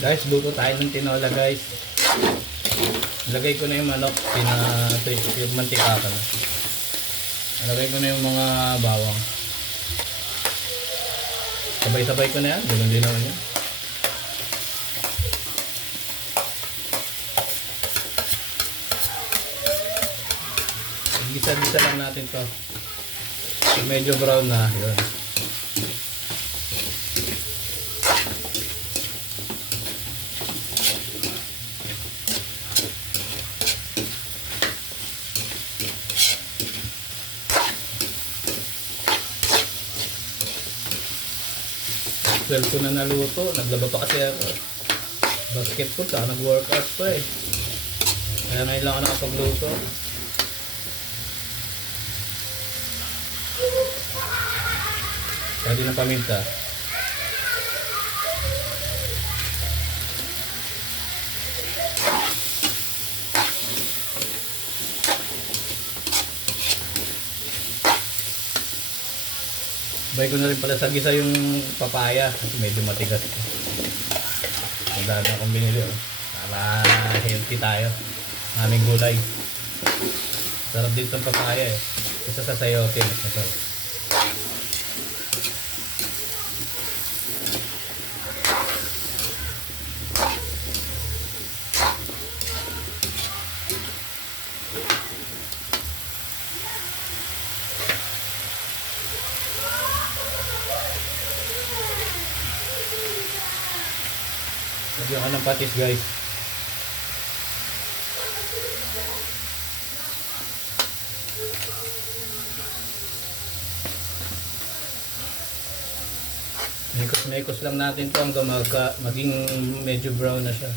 Guys, luto tayo ng tinola guys. Lagay ko na yung manok, yung mantika ka na. Lagay ko na yung mga bawang. Sabay-sabay ko na yan, ganoon din naman yan. Gisa-gisa lang natin to. So, medyo brown na, yun. Well ko na naluto, naglaba pa kasi ako. Basketball, saka nag-workout pa eh. Kaya ngayon lang ako nakapagluto. Pwede ng paminta. Sabay ko na rin pala sa gisa yung papaya kasi medyo matigas. Ang dami akong binili oh. Para healthy tayo. Aming gulay. Sarap dito ang papaya eh. Isa sa sayote. Masarap. Lagyan ka ng patis guys. Mekos lang natin to hanggang maging medyo brown na siya.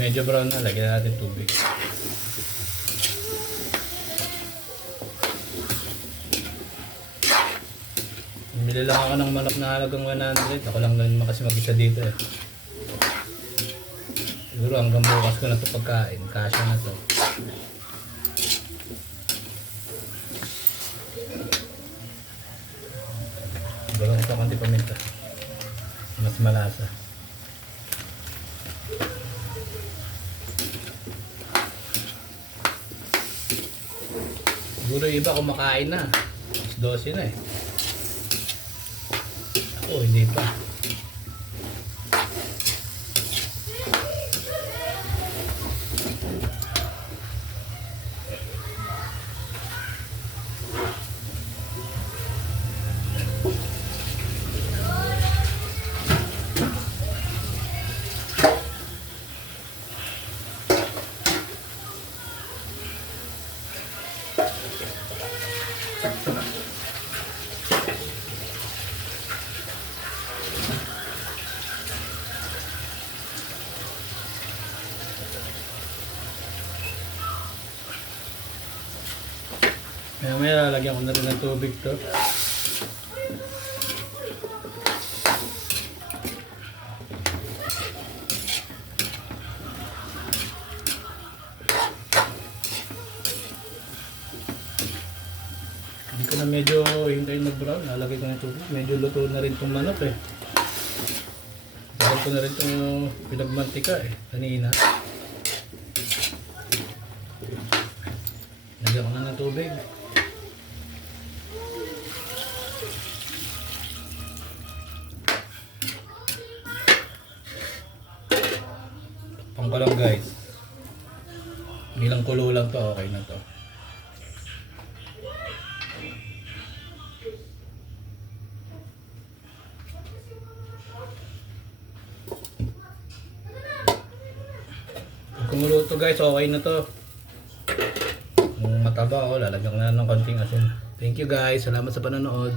Medyo brown na, lagyan natin tubig. Bumili lang ako ng manok na halagang 100. Ako lang naman kasi mag-isa dito eh. Siguro hanggang bukas ko na ito pagkain. Kasya na to. Balang ito konti paminta. Mas malasa. Siguro iba kumakain na. 12 na eh. Ako hindi pa. May lalagyan ko na rin ng tubig to. Hindi ko na medyo hintayin mag-brown. Lalagay ko ng tubig. Medyo luto na rin itong manok eh. Lagay ko na rin itong pinagmantika eh. Kanina. Lagyan ko na ng tubig. Pang ko lang guys. Bilang kulo lang to, okay na to. Pag kumulo to guys, okay na to. Kung mataba ako, lalagyan ko na ng konting asin. Thank you guys, salamat sa panonood.